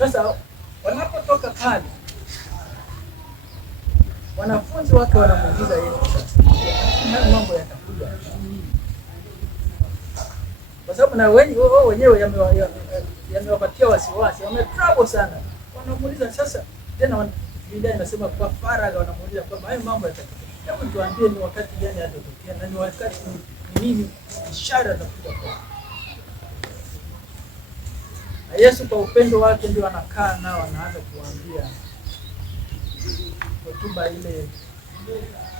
Sasa wanapotoka pale, wanafunzi wake wanamuuliza Yesu, haya mambo yatakuja, kwa sababu na wenyewe yamewapatia wasiwasi, wametrabo sana. Wanamuuliza sasa tena, Biblia inasema kwa faragha, wanamuuliza kwamba haya mambo yatatokea, hebu tuambie ni wakati gani yatatokea na ni wakati ni nini ishara za kuja kwa Yesu. Kwa upendo wake ndio anakaa nao, anaanza kuambia hotuba ile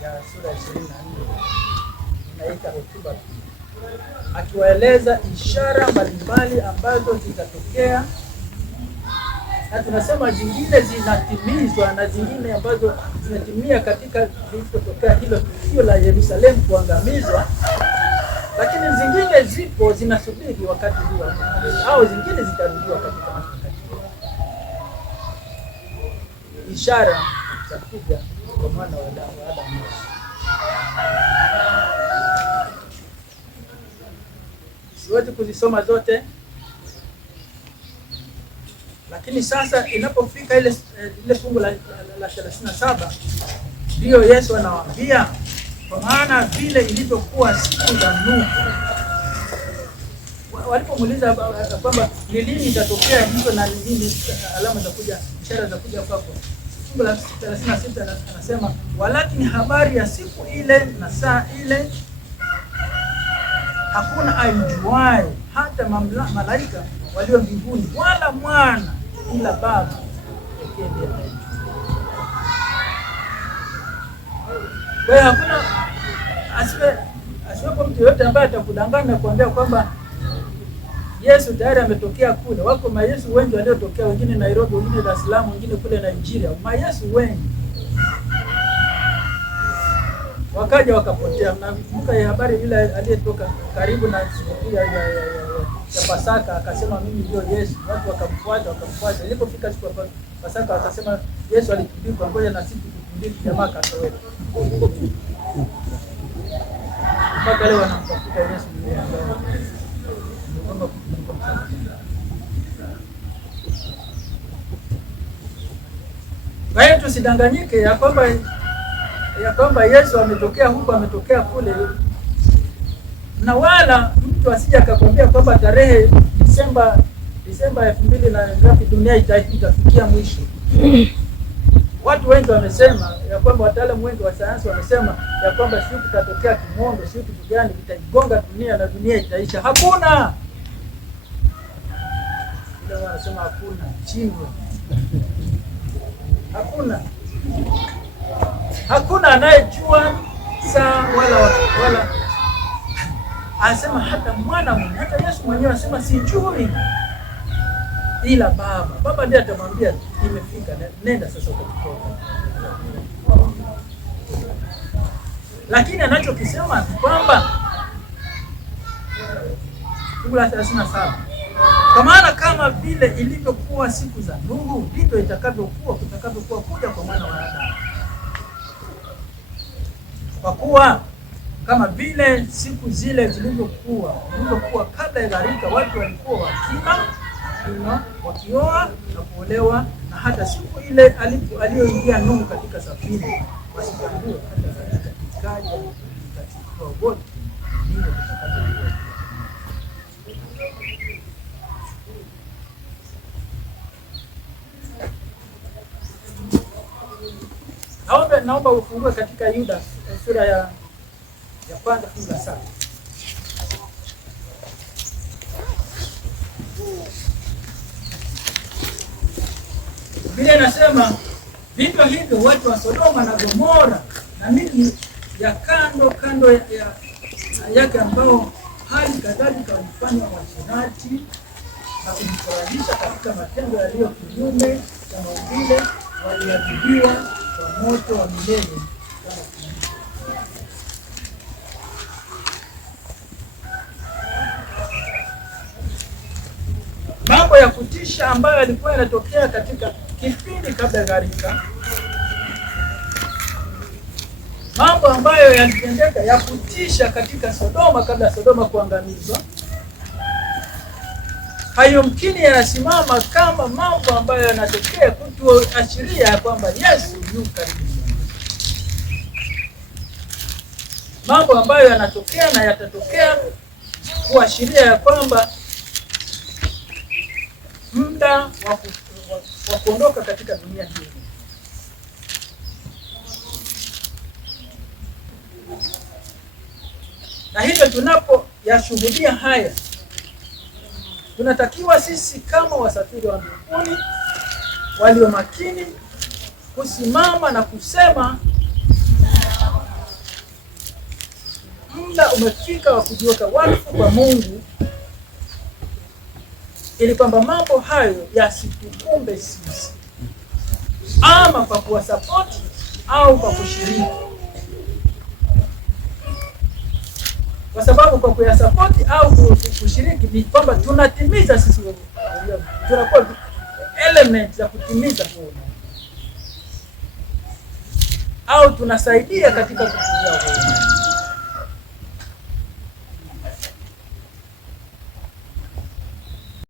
ya sura 24 inaita hotuba, akiwaeleza ishara mbalimbali ambazo zitatokea, na tunasema zingine zinatimizwa na zingine ambazo zinatimia katika zilizotokea hilo tukio la Yerusalemu kuangamizwa, lakini zingine zipo zinasubiri wakati huo, au zingine zitarudiwa katika wakati. Ishara za kuja kwa mwana wa Adamu. Siwezi kuzisoma zote, lakini sasa inapofika ile fungu la 37 ndio Yesu anawaambia, kwa maana vile ilivyokuwa siku za Nuhu. Walipomuuliza kwamba ni lini itatokea hizo na lini alama za kuja, ishara za kuja kwako, fungu la 36 anasema, walakini habari ya siku ile na saa ile hakuna aijuaye, hata malaika walio mbinguni wala mwana, ila Baba pekee ndiye anayejua. Kwa hiyo hakuna asiwepo mtu yote ambaye atakudanganya kuambia kwamba Yesu tayari ametokea kule. Wako mayesu wengi waliotokea, wengine Nairobi, wengine Dar es Salaam, wengine kule Nigeria. Mayesu wengi wakaja wakapotea. Mnakumbuka ya habari ile aliyetoka karibu na siku ya Pasaka akasema mimi ndio Yesu. Watu wakamfuata. Ilipofika siku ya Pasaka akasema Yesu alitundikwa, ngoja na sisi tutundike, jamaa akatoweka. Mpaka leo wanamtafuta Yesu ndiye ambaye. Kwa hiyo tusidanganyike ya kwamba Yesu ametokea huko, ametokea kule, na wala mtu asije akakwambia kwamba tarehe Disemba 2000 na ngapi dunia itafikia mwisho. Watu wengi wamesema ya kwamba, wataalamu wengi wa sayansi wamesema ya kwamba siku itatokea kimondo, siku kitu gani kitaigonga dunia na dunia itaisha. Hakuna. Ndio wanasema hakuna chini. Hakuna anayejua saa wala anasema hata mwana mwenyewe, hata Yesu mwenyewe anasema sijui, ila Baba ndiye atamwambia imefika, nenda sasa ukatoka. Lakini anachokisema ni kwamba fungu la 37, kwa maana kama vile ilivyokuwa siku za Nuhu, ndivyo itakavyokuwa kuja kwa mwana wa Adamu. Kwa kuwa kama vile siku zile zilivyokuwa kabla ya gharika, watu walikuwa wakila, wakioa na kuolewa, na hata siku ile aliyoingia Nuhu katika safina, wasitambue hata gharika ikaja katika wote, ndivyo kutakavyokuwa. Naomba ufungue katika Yuda sura ya kwanza fungu la 7. Biblia inasema vivyo hivyo watu wa Sodoma na Gomora na miji ya kando yake, ambao hali kadhalika walifanya uasherati na kujifurahisha katika matendo yaliyo kinyume cha maumbile, waliadhibiwa kwa moto wa milele kama mambo ya kutisha ambayo yalikuwa yanatokea katika kipindi kabla ya gharika, mambo ambayo yalitendeka ya kutisha katika Sodoma kabla ya Sodoma kuangamizwa. hayumkini yanasimama kama mambo ambayo yanatokea kutuashiria ya kwamba Yesu yu karibu. Mambo ambayo yanatokea na yatatokea kuashiria ya kwamba muda wa kuondoka katika dunia hii. Na hivyo tunapoyashuhudia haya, tunatakiwa sisi kama wasafiri wa mbinguni walio makini kusimama na kusema muda umefika wa kujiweka wakfu kwa Mungu, ili kwamba mambo hayo yasitukumbe sisi, ama kwa kuwasapoti au kwa kushiriki. Kwa sababu kwa kuyasapoti au kushiriki ni kwamba tunatimiza sisi wenyewe, tunakuwa element za kutimiza huo, au tunasaidia katika kutimiza huo.